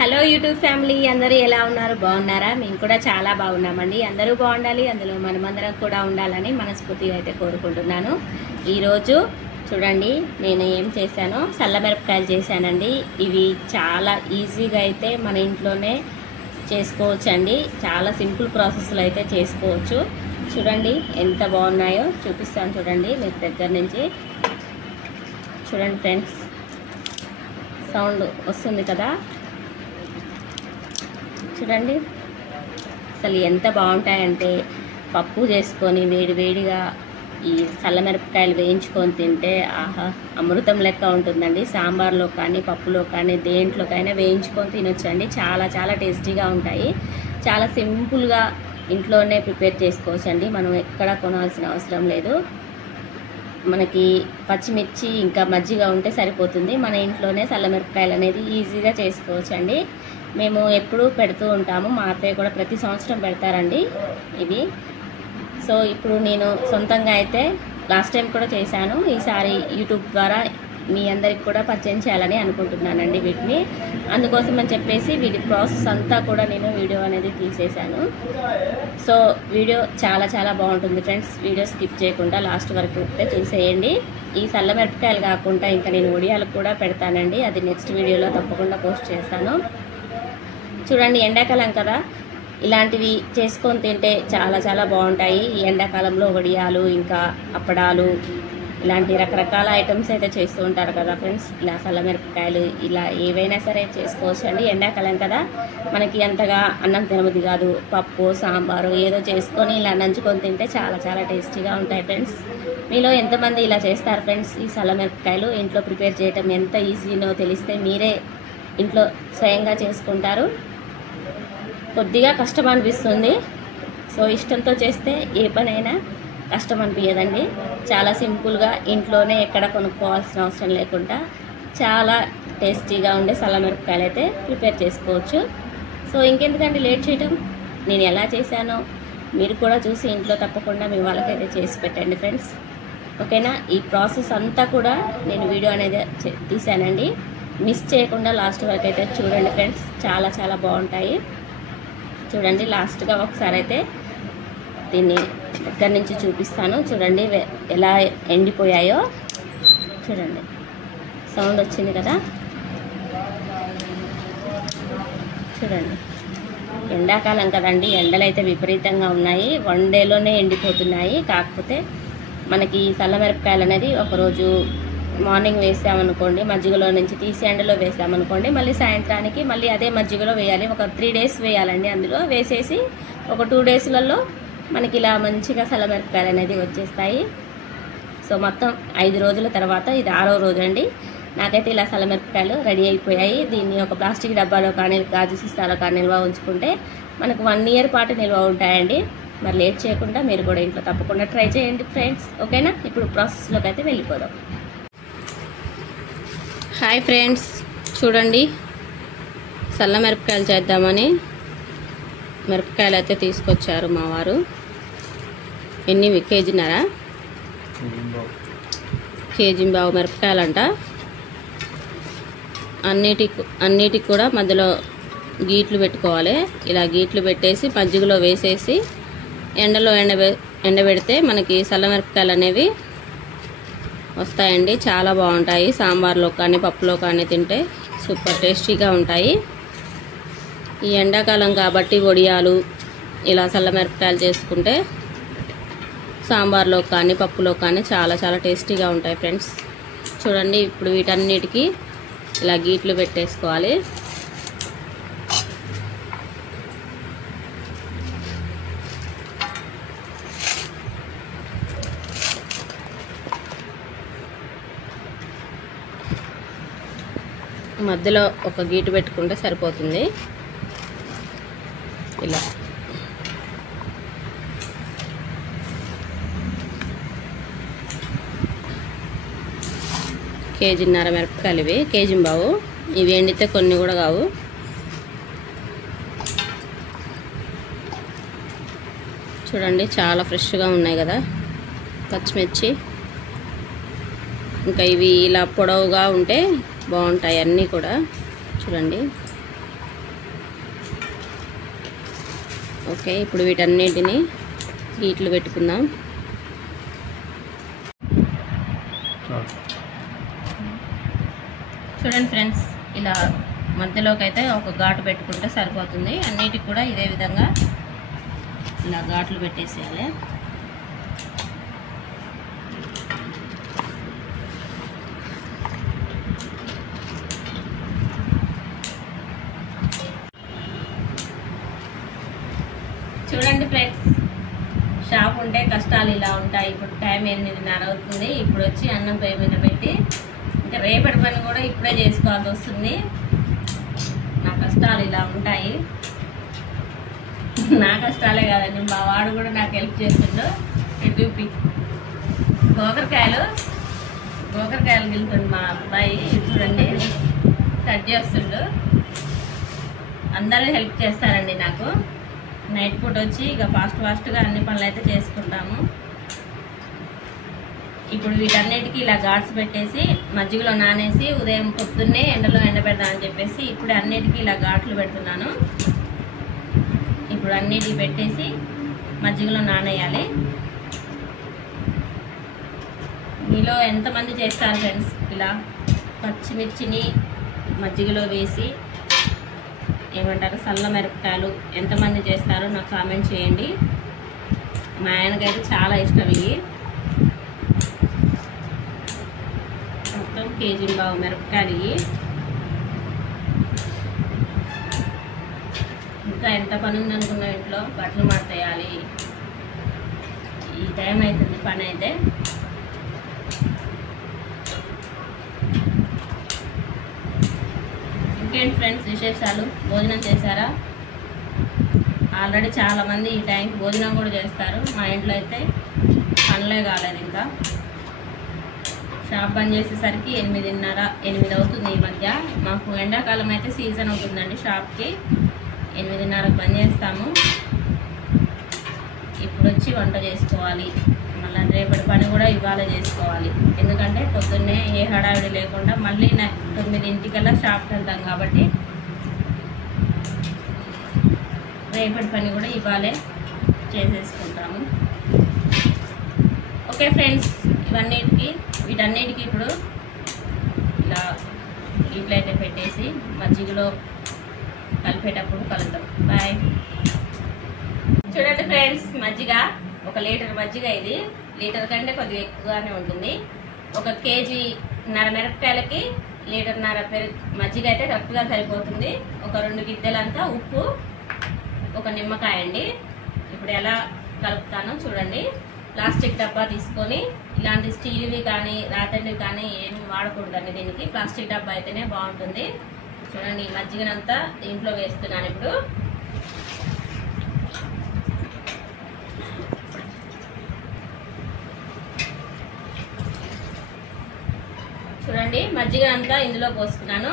Hello YouTube family, అందరూ ఎలా ఉన్నారు? బాగున్నారా? మేము కూడా చాలా బాగున్నామండి. అందరూ బాగుండాలి, అందులో మనమందరం కూడా ఉండాలని మనస్ఫూర్తిగా అయితే కోరుకుంటున్నాను. ఈరోజు చూడండి నేను ఏం చేశానో చల్లమిరపకాయలు చేశానండి. ఇవి చాలా ఈజీగా అయితే మన ఇంట్లోనే చేసుకోవచ్చు అండి. చాలా సింపుల్ ప్రాసెస్లో అయితే చేసుకోవచ్చు. చూడండి ఎంత బాగున్నాయో చూపిస్తాను. చూడండి మీకు దగ్గర నుంచి చూడండి ఫ్రెండ్స్, సౌండ్ వస్తుంది కదా, చూడండి అసలు ఎంత బాగుంటాయంటే పప్పు చేసుకొని వేడివేడిగా ఈ చల్లమిరపకాయలు వేయించుకొని తింటే ఆహా అమృతం లెక్క ఉంటుందండి. సాంబార్లో కానీ పప్పులో కానీ దేంట్లోకైనా వేయించుకొని తినొచ్చండి. చాలా చాలా టేస్టీగా ఉంటాయి. చాలా సింపుల్గా ఇంట్లోనే ప్రిపేర్ చేసుకోవచ్చండి. మనం ఎక్కడ కొనాల్సిన అవసరం లేదు. మనకి పచ్చిమిర్చి ఇంకా మజ్జిగ ఉంటే సరిపోతుంది. మన ఇంట్లోనే చల్లమిరపకాయలు అనేది ఈజీగా చేసుకోవచ్చండి. మేము ఎప్పుడూ పెడుతూ ఉంటాము. మా అత్తయ్య కూడా ప్రతి సంవత్సరం పెడతారండి ఇవి. సో ఇప్పుడు నేను సొంతంగా అయితే లాస్ట్ టైం కూడా చేశాను. ఈసారి యూట్యూబ్ ద్వారా మీ అందరికి కూడా పరిచయం చేయాలని అనుకుంటున్నానండి వీటిని. అందుకోసం అని చెప్పేసి వీటి ప్రాసెస్ అంతా కూడా నేను వీడియో అనేది తీసేశాను. సో వీడియో చాలా చాలా బాగుంటుంది ఫ్రెండ్స్. వీడియో స్కిప్ చేయకుండా లాస్ట్ వరకు అయితే చూసేయండి. ఈ చల్లమిరపకాయలు కాకుండా ఇంకా నేను వడియాలు కూడా పెడతానండి. అది నెక్స్ట్ వీడియోలో తప్పకుండా పోస్ట్ చేస్తాను. చూడండి ఎండాకాలం కదా, ఇలాంటివి చేసుకొని తింటే చాలా చాలా బాగుంటాయి. ఈ ఎండాకాలంలో వడియాలు ఇంకా అప్పడాలు ఇలాంటి రకరకాల ఐటమ్స్ అయితే చేస్తూ ఉంటారు కదా ఫ్రెండ్స్. ఇలా చల్లమిరపకాయలు ఇలా ఏవైనా సరే చేసుకోవచ్చు అండి. ఎండాకాలం కదా, మనకి అంతగా అన్నం తినబుద్ధి కాదు. పప్పు సాంబారు ఏదో చేసుకొని ఇలా నంచుకొని తింటే చాలా చాలా టేస్టీగా ఉంటాయి ఫ్రెండ్స్. మీలో ఎంతమంది ఇలా చేస్తారు ఫ్రెండ్స్? ఈ చల్లమిరపకాయలు ఇంట్లో ప్రిపేర్ చేయడం ఎంత ఈజీనో తెలిస్తే మీరే ఇంట్లో స్వయంగా చేసుకుంటారు. కొద్దిగా కష్టం అనిపిస్తుంది. సో ఇష్టంతో చేస్తే ఏ పనైనా కష్టం అనిపించదండి. చాలా సింపుల్గా ఇంట్లోనే ఎక్కడ కొనుక్కోవాల్సిన అవసరం లేకుండా చాలా టేస్టీగా ఉండే చల్లమిరపకాయలు అయితే ప్రిపేర్ చేసుకోవచ్చు. సో ఇంకెందుకంటే లేట్ చేయటం, నేను ఎలా చేశానో మీరు కూడా చూసి ఇంట్లో తప్పకుండా మీ వాళ్ళకైతే చేసి పెట్టండి ఫ్రెండ్స్. ఓకేనా? ఈ ప్రాసెస్ అంతా కూడా నేను వీడియో అనేది తీశానండి. మిస్ చేయకుండా లాస్ట్ వరకు అయితే చూడండి ఫ్రెండ్స్. చాలా చాలా బాగుంటాయి. చూడండి లాస్ట్గా ఒకసారి అయితే దీన్ని దగ్గర నుంచి చూపిస్తాను. చూడండి ఎలా ఎండిపోయాయో. చూడండి సౌండ్ వచ్చింది కదా. చూడండి ఎండాకాలం కదండి, ఎండలు అయితే విపరీతంగా ఉన్నాయి. 1 డేలోనే ఎండిపోతున్నాయి. కాకపోతే మనకి చల్లమిరపకాయలు అనేది ఒకరోజు మార్నింగ్ వేసామనుకోండి, మజ్జిగలో నుంచి తీసి ఎండలో వేసామనుకోండి, మళ్ళీ సాయంత్రానికి మళ్ళీ అదే మజ్జిగలో వేయాలి. ఒక 3 డేస్ వేయాలండి. అందులో వేసేసి ఒక 2 డేస్లలో మనకి ఇలా మంచిగా చల్లమిరపకాయలు అనేది వచ్చేస్తాయి. సో మొత్తం 5 రోజుల తర్వాత ఇది 6వ రోజు అండి. నాకైతే ఇలా చల్లమిరపకాయలు రెడీ అయిపోయాయి. దీన్ని ఒక ప్లాస్టిక్ డబ్బాలో కానీ గాజు సీసాలో కానీ నిల్వ ఉంచుకుంటే మనకు 1 ఇయర్ పాటు నిల్వ ఉంటాయండి. మరి లేట్ చేయకుండా మీరు కూడా ఇంట్లో తప్పకుండా ట్రై చేయండి ఫ్రెండ్స్. ఓకేనా? ఇప్పుడు ప్రాసెస్లోకి అయితే వెళ్ళిపోదాం. హాయ్ ఫ్రెండ్స్, చూడండి చల్లమిరపకాయలు చేద్దామని మిరపకాయలు అయితే తీసుకొచ్చారు మా వారు. ఎన్ని కేజీన్నర? కేజీ-బావు మిరపకాయలంట. అన్నిటికి కూడా మధ్యలో గీట్లు పెట్టుకోవాలి. ఇలా గీట్లు పెట్టేసి మజ్జిగలో వేసేసి ఎండలో ఎండబెడితే మనకి చల్లమిరపకాయలు అనేవి వస్తాయండి. చాలా బాగుంటాయి. సాంబార్లో కానీ పప్పులో కానీ తింటే సూపర్ టేస్టీగా ఉంటాయి. ఈ ఎండాకాలం కాబట్టి వడియాలు ఇలా చల్లమిరపకాయలు చేసుకుంటే సాంబార్లో కానీ పప్పులో కానీ చాలా చాలా టేస్టీగా ఉంటాయి ఫ్రెండ్స్. చూడండి ఇప్పుడు వీటన్నిటికీ ఇలా గీట్లు పెట్టేసుకోవాలి. మధ్యలో ఒక గీటు పెట్టుకుంటే సరిపోతుంది. ఇలా కేజీన్నర మిరపకాయలు ఇవి, కేజీ-బావు. ఇవి ఎండితే కొన్ని కూడా కావు. చూడండి చాలా ఫ్రెష్గా ఉన్నాయి కదా పచ్చిమిర్చి. ఇంకా ఇవి ఇలా పొడవుగా ఉంటే బాగుంటాయి అన్నీ కూడా. చూడండి ఓకే, ఇప్పుడు వీటన్నిటిని గీట్లు పెట్టుకుందాం. చూడండి ఫ్రెండ్స్, ఇలా మధ్యలోకి అయితే ఒక ఘాటు పెట్టుకుంటే సరిపోతుంది. అన్నిటికి కూడా ఇదే విధంగా ఇలా ఘాట్లు పెట్టేసేయాలి. చూడండి ఫ్రెండ్స్, షాప్ ఉంటే కష్టాలు ఇలా ఉంటాయి. ఇప్పుడు టైం 8:30 అవుతుంది. ఇప్పుడు వచ్చి అన్నం పొయ్యి మీద పెట్టి ఇంకా రేపటి పని కూడా ఇప్పుడే చేసుకోవాల్సి వస్తుంది. నా కష్టాలు ఇలా ఉంటాయి. నా కష్టాలే కాదండి, మా వాడు కూడా నాకు హెల్ప్ చేస్తుండు. చూపి గోకరకాయలు గిలుతుంది మా అబ్బాయి. చూడండి, కట్ చేస్తుండు. అందరూ హెల్ప్ చేస్తారండి నాకు. నైట్ పూట వచ్చి ఇక ఫాస్ట్గా అన్ని పనులు అయితే చేసుకుంటాము. ఇప్పుడు వీటన్నిటికీ ఇలా ఘాట్స్ పెట్టేసి మజ్జిగలో నానేసి ఉదయం పొద్దున్నే ఎండలో ఎండబెడదామని చెప్పేసి ఇప్పుడు అన్నిటికీ ఇలా ఘాట్లు పెడుతున్నాను. ఇప్పుడు అన్నిటికీ పెట్టేసి మజ్జిగలో నానేయాలి. మీలో ఎంతమంది చేస్తారు ఫ్రెండ్స్ ఇలా పచ్చిమిర్చిని మజ్జిగలో వేసి ఏమంటారు సల్ల మిరపకాయలు ఎంతమంది చేస్తారో నాకు కామెంట్ చేయండి. మా ఆయనకైతే చాలా ఇష్టం. ఇవి మొత్తం కేజీ బావు మిరపకాయలు. ఇవి ఇంకా ఎంత పని ఉందనుకున్నా ఇంట్లో బట్టలు మడతేయాలి. ఈ టైం అవుతుంది పని అయితే. ఇంకేంటి ఫ్రెండ్స్ విశేషాలు? భోజనం చేశారా? ఆల్రెడీ చాలామంది ఈ టైంకి భోజనం కూడా చేస్తారు. మా ఇంట్లో అయితే పనులే కాలేదు. ఇంకా షాప్ బంద్ చేసేసరికి 8:30 అవుతుంది. ఈ మధ్య మాకు ఎండాకాలం అయితే సీజన్ అవుతుందండి. షాప్కి 8:30కి బంద్ చేస్తాము. ఇప్పుడు వచ్చి వంట చేసుకోవాలి. మళ్ళీ రేపటి పని కూడా ఇవాళ చేసుకోవాలి. ఎందుకంటే పొద్దున్నే ఏ హడావిడి లేకుండా మళ్ళీ 9:00కల్లా షాప్కి వెళ్తాం కాబట్టి రేపటి పని కూడా ఇవాళే చేసేసుకుంటాము. ఓకే ఫ్రెండ్స్, వీటన్నిటికీ ఇప్పుడు ఇలా ఇట్లయితే పెట్టేసి మజ్జిగలో కలిపేటప్పుడు కలుద్దాం. బాయ్. చూడండి ఫ్రెండ్స్, మజ్జిగ 1 లీటర్ మజ్జిగ. ఇది లీటర్ కంటే కొద్దిగా ఎక్కువగానే ఉంటుంది. 1 కేజీన్నర మిరపకాయలకి 1.5 లీటర్ మజ్జిగ అయితే కరెక్ట్గా సరిపోతుంది. ఒక 2 గిద్దెలంతా ఉప్పు, 1 నిమ్మకాయ అండి. ఇప్పుడు ఎలా కలుపుతానో చూడండి. ప్లాస్టిక్ డబ్బా తీసుకొని, ఇలాంటి స్టీల్వి కానీ రాతండి కానీ ఏమి వాడకూడదండి. దీనికి ప్లాస్టిక్ డబ్బా అయితేనే బాగుంటుంది. చూడండి, ఈ మజ్జిగనంతా దీంట్లో వేస్తున్నాను. ఇప్పుడు చూడండి, మజ్జిగ అంతా ఇందులో పోసుకున్నాను.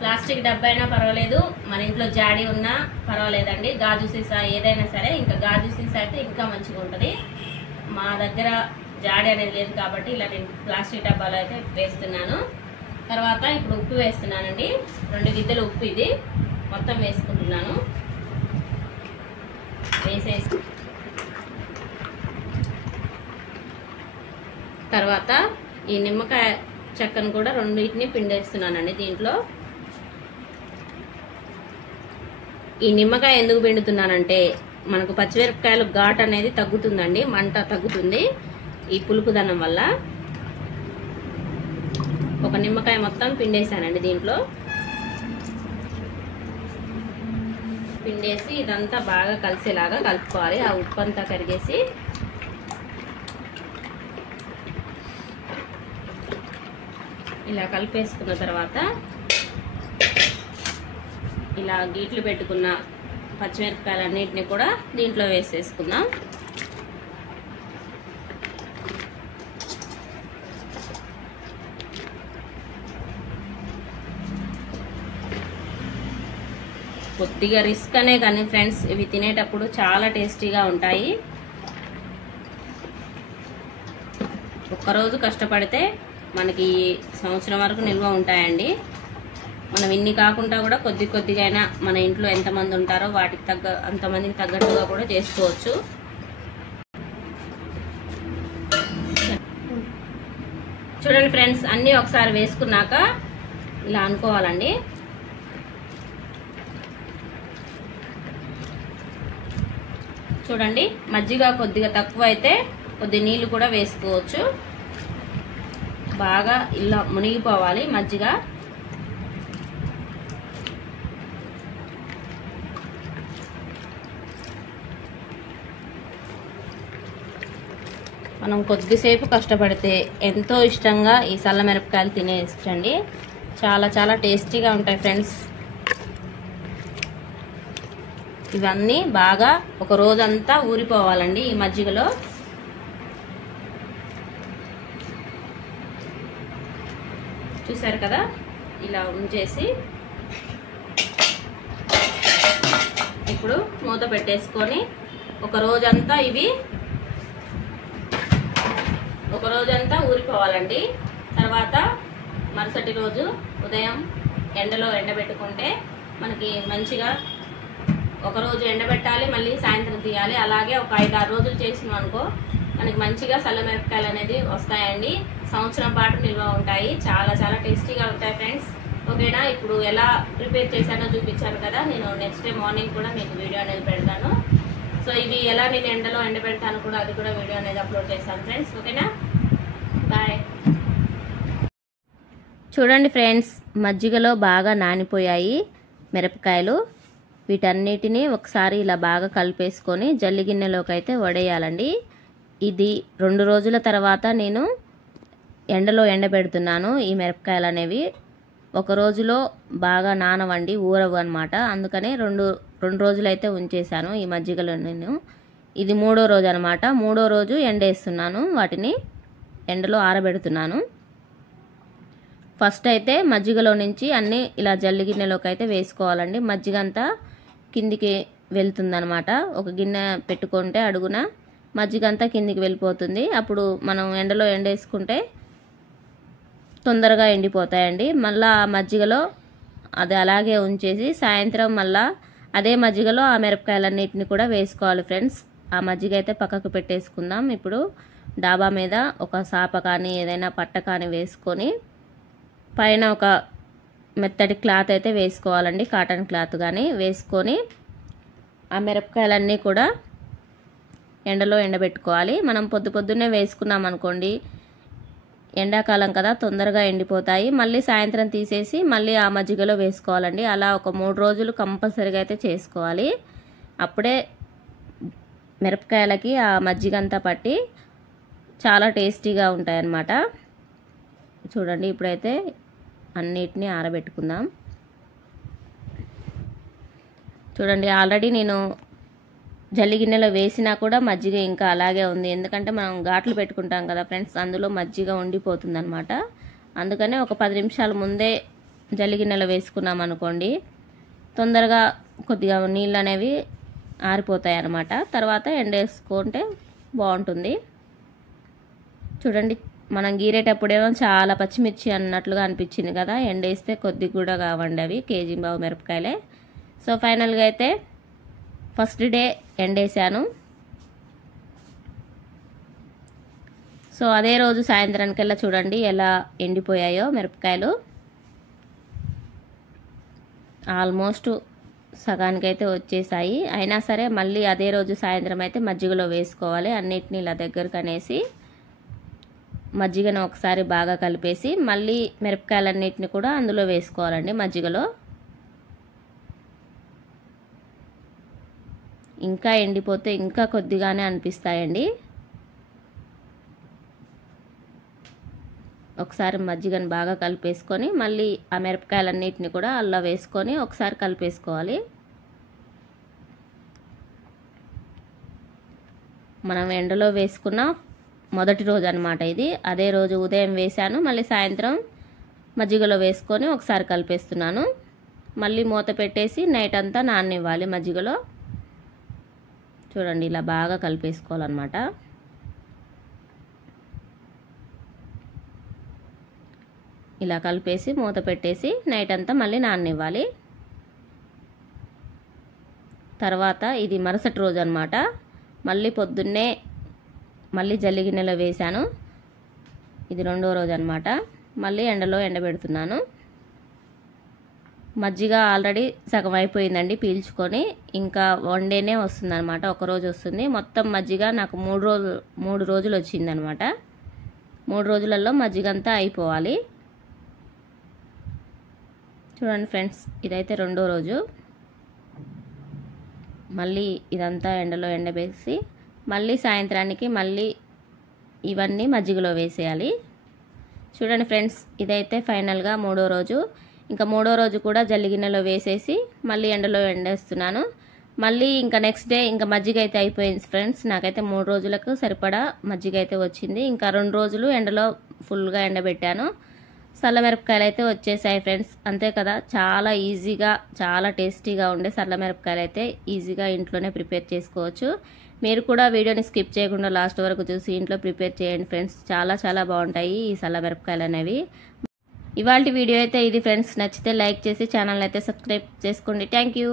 ప్లాస్టిక్ డబ్బా అయినా పర్వాలేదు, మన ఇంట్లో జాడీ ఉన్నా పర్వాలేదండి. గాజు సీసా ఏదైనా సరే, ఇంకా గాజు సీసా అయితే ఇంకా మంచిగా ఉంటుంది. మా దగ్గర జాడీ అనేది లేదు కాబట్టి ఇలా నేను ప్లాస్టిక్ డబ్బాలో అయితే వేస్తున్నాను. తర్వాత ఇప్పుడు ఉప్పు వేస్తున్నానండి. 2 గిద్దెలు ఉప్పు ఇది మొత్తం వేసుకుంటున్నాను. వేసేసి తర్వాత ఈ నిమ్మకాయ చెక్కను కూడా 2టిని పిండేస్తున్నానండి దీంట్లో. ఈ నిమ్మకాయ ఎందుకు పిండుతున్నానంటే మనకు పచ్చిమిరపకాయలు ఘాట్ అనేది తగ్గుతుందండి, మంట తగ్గుతుంది ఈ పులుపుదనం వల్ల. 1 నిమ్మకాయ మొత్తం పిండేసానండి దీంట్లో. పిండేసి ఇదంతా బాగా కలిసేలాగా కలుపుకోవాలి. ఆ ఉప్పు అంతా కరిగేసి ఇలా కలిపేసుకున్న తర్వాత ఇలా గీట్లు పెట్టుకున్న పచ్చిమిరపకాయలన్నిటిని కూడా దీంట్లో వేసేసుకుందాం. కొద్దిగా రిస్క్ అనే కానీ ఫ్రెండ్స్, ఇవి తినేటప్పుడు చాలా టేస్టీగా ఉంటాయి. ఒక్కరోజు కష్టపడితే మనకి సంవత్సరం వరకు నిల్వ ఉంటాయండి. మనం ఇన్ని కాకుండా కూడా కొద్ది కొద్దిగా మన ఇంట్లో ఎంతమంది ఉంటారో వాటికి అంతమందికి తగ్గట్టుగా కూడా చేసుకోవచ్చు. చూడండి ఫ్రెండ్స్, అన్నీ ఒకసారి వేసుకున్నాక ఇలా అనుకోవాలండి. చూడండి, మజ్జిగ కొద్దిగా తక్కువ అయితే కొద్ది నీళ్ళు కూడా వేసుకోవచ్చు. బాగా ఇలా మునిగిపోవాలి మజ్జిగ. మనం కొద్దిసేపు కష్టపడితే ఎంతో ఇష్టంగా ఈ సల్ల మిరపకాయలు తినేయచ్చండి. చాలా చాలా టేస్టీగా ఉంటాయి ఫ్రెండ్స్. ఇవన్నీ బాగా ఒక రోజంతా ఊరిపోవాలండి ఈ మజ్జిగలో. చూసారు కదా, ఇలా ఉంచేసి ఇప్పుడు మూత పెట్టేసుకొని ఒక రోజంతా ఊరిపోవాలండి. తర్వాత మరుసటి రోజు ఉదయం ఎండలో ఎండబెట్టుకుంటే మనకి మంచిగా, ఒకరోజు ఎండబెట్టాలి, మళ్ళీ సాయంత్రం తీయాలి. అలాగే ఒక 5-6 రోజులు చేసినాం అనుకో మనకి మంచిగా సల్ల మిరపకాయలు అనేది వస్తాయండి. సంవత్సరం పాటు నిల్వ ఉంటాయి. చాలా చాలా టేస్టీగా ఉంటాయి ఫ్రెండ్స్. ఓకేనా, ఇప్పుడు ఎలా ప్రిపేర్ చేశానో చూపించాను కదా. నేను నెక్స్ట్ డే మార్నింగ్ కూడా మీకు వీడియో అనేది పెడతాను. సో ఇవి ఎలా నేను ఎండలో ఎండబెడతాను కూడా, అది కూడా వీడియో అనేది అప్లోడ్ చేస్తాను ఫ్రెండ్స్. ఓకేనా, బాయ్. చూడండి ఫ్రెండ్స్, మజ్జిగలో బాగా నానిపోయాయి మిరపకాయలు. వీటన్నిటిని ఒకసారి ఇలా బాగా కలిపేసుకొని జల్లి గిన్నెలోకి అయితే వడేయాలండి. ఇది 2 రోజుల తర్వాత నేను ఎండలో ఎండబెడుతున్నాను. ఈ మిరపకాయలు అనేవి ఒక రోజులో బాగా నానవండి, ఊరవు అనమాట. అందుకనే రెండు రోజులు అయితే ఉంచేసాను ఈ మజ్జిగలో నేను. ఇది 3వ రోజు అనమాట. 3వ రోజు ఎండేస్తున్నాను, వాటిని ఎండలో ఆరబెడుతున్నాను. ఫస్ట్ అయితే మజ్జిగలో నుంచి అన్నీ ఇలా జల్లి గిన్నెలోకి అయితే వేసుకోవాలండి. మజ్జిగ అంతా కిందికి వెళ్తుందనమాట. ఒక గిన్నె పెట్టుకుంటే అడుగున మజ్జిగ అంతా కిందికి వెళ్ళిపోతుంది. అప్పుడు మనం ఎండలో ఎండేసుకుంటే తొందరగా ఎండిపోతాయండి. మళ్ళీ ఆ మజ్జిగలో అది అలాగే ఉంచేసి సాయంత్రం మళ్ళీ అదే మజ్జిగలో ఆ మిరపకాయలన్నిటిని కూడా వేసుకోవాలి ఫ్రెండ్స్. ఆ మజ్జిగ అయితే పక్కకు పెట్టేసుకుందాం. ఇప్పుడు డాబా మీద ఒక సాప కానీ ఏదైనా పట్ట కానీ వేసుకొని పైన ఒక మెత్తటి క్లాత్ అయితే వేసుకోవాలండి, కాటన్ క్లాత్ కానీ వేసుకొని ఆ మిరపకాయలన్నీ కూడా ఎండలో ఎండబెట్టుకోవాలి. మనం పొద్దున్నే వేసుకున్నాం అనుకోండి, ఎండాకాలం కదా తొందరగా ఎండిపోతాయి. మళ్ళీ సాయంత్రం తీసేసి మళ్ళీ ఆ మజ్జిగలో వేసుకోవాలండి. అలా ఒక 3 రోజులు కంపల్సరీగా అయితే చేసుకోవాలి. అప్పుడే మిరపకాయలకి ఆ మజ్జిగ అంతా పట్టి చాలా టేస్టీగా ఉంటాయి అన్నమాట. చూడండి, ఇప్పుడైతే అన్నిటినీ ఆరబెట్టుకుందాం. చూడండి, ఆల్రెడీ నేను జల్లి గిన్నెలో వేసినా కూడా మజ్జిగ ఇంకా అలాగే ఉంది. ఎందుకంటే మనం ఘాట్లు పెట్టుకుంటాం కదా ఫ్రెండ్స్, అందులో మజ్జిగ ఉండిపోతుంది అనమాట. అందుకనే ఒక 10 నిమిషాల ముందే జల్లి గిన్నెలో వేసుకున్నాం అనుకోండి, తొందరగా కొద్దిగా నీళ్ళు అనేవి ఆరిపోతాయి అన్నమాట. తర్వాత ఎండేసుకుంటే బాగుంటుంది. చూడండి, మనం గీరేటప్పుడేమో చాలా పచ్చిమిర్చి అన్నట్లుగా అనిపించింది కదా, ఎండేస్తే కొద్ది కూడా కావండి, అవి కేజీ బావు మిరపకాయలే. సో ఫైనల్గా అయితే ఫస్ట్ డే ఎండేసాను. సో అదే రోజు సాయంత్రానికల్లా చూడండి ఎలా ఎండిపోయాయో మిరపకాయలు. ఆల్మోస్ట్ సగానికైతే వచ్చేసాయి. అయినా సరే మళ్ళీ అదే రోజు సాయంత్రం అయితే మజ్జిగలో వేసుకోవాలి. అన్నిటిని ఇలా దగ్గరకు అనేసి మజ్జిగను ఒకసారి బాగా కలిపేసి మళ్ళీ మిరపకాయలన్నిటిని కూడా అందులో వేసుకోవాలండి మజ్జిగలో. ఇంకా ఎండిపోతే ఇంకా కొద్దిగానే అనిపిస్తాయండి. ఒకసారి మజ్జిగను బాగా కలిపేసుకొని మళ్ళీ ఆ మిరపకాయలన్నిటిని కూడా అలా వేసుకొని ఒకసారి కలిపేసుకోవాలి. మనం ఎండలో వేసుకున్న మొదటి రోజు అనమాట ఇది. అదే రోజు ఉదయం వేసాను, మళ్ళీ సాయంత్రం మజ్జిగలో వేసుకొని ఒకసారి కలిపేస్తున్నాను. మళ్ళీ మూత పెట్టేసి నైట్ అంతా నాననివ్వాలి మజ్జిగలో. చూడండి, ఇలా బాగా కలిపేసుకోవాలన్నమాట. ఇలా కలిపేసి మూత పెట్టేసి నైట్ అంతా మళ్ళీ నాననివ్వాలి. తర్వాత ఇది మరుసటి రోజు అన్నమాట. మళ్ళీ పొద్దున్నే మళ్ళీ జల్లి గిన్నెలో వేశాను. ఇది రెండో రోజు అన్నమాట. మళ్ళీ ఎండలో ఎండబెడుతున్నాను. మజ్జిగ ఆల్రెడీ సగం అయిపోయిందండి పీల్చుకొని, ఇంకా వన్ డేనే వస్తుంది అనమాట, ఒకరోజు వస్తుంది. మొత్తం మజ్జిగ నాకు 3 రోజులు వచ్చిందనమాట. 3 రోజులలో మజ్జిగ అంతా అయిపోవాలి. చూడండి ఫ్రెండ్స్, ఇదైతే రెండో రోజు. మళ్ళీ ఇదంతా ఎండలో ఎండబేసి మళ్ళీ సాయంత్రానికి మళ్ళీ ఇవన్నీ మజ్జిగలో వేసేయాలి. చూడండి ఫ్రెండ్స్, ఇదైతే ఫైనల్గా మూడో రోజు. ఇంకా మూడో రోజు కూడా జల్లి గిన్నెలో వేసేసి మళ్ళీ ఎండలో ఎండేస్తున్నాను. మళ్ళీ ఇంకా నెక్స్ట్ డే ఇంకా మజ్జిగ అయితే అయిపోయింది ఫ్రెండ్స్. నాకైతే 3 రోజులకు సరిపడా మజ్జిగ అయితే వచ్చింది. ఇంకా 2 రోజులు ఎండలో ఫుల్గా ఎండబెట్టాను. చల్లమిరపకాయలు అయితే వచ్చేసాయి ఫ్రెండ్స్. అంతే కదా, చాలా ఈజీగా చాలా టేస్టీగా ఉండే చల్లమిరపకాయలు అయితే ఈజీగా ఇంట్లోనే ప్రిపేర్ చేసుకోవచ్చు. మీరు కూడా వీడియోని స్కిప్ చేయకుండా లాస్ట్ వరకు చూసి ఇంట్లో ప్రిపేర్ చేయండి ఫ్రెండ్స్. చాలా చాలా బాగుంటాయి ఈ చల్లమిరపకాయలు అనేవి. ఇవాళ వీడియో అయితే ఇది ఫ్రెండ్స్. నచ్చితే లైక్ చేసి ఛానల్ అయితే సబ్స్క్రైబ్ చేసుకోండి. Thank you.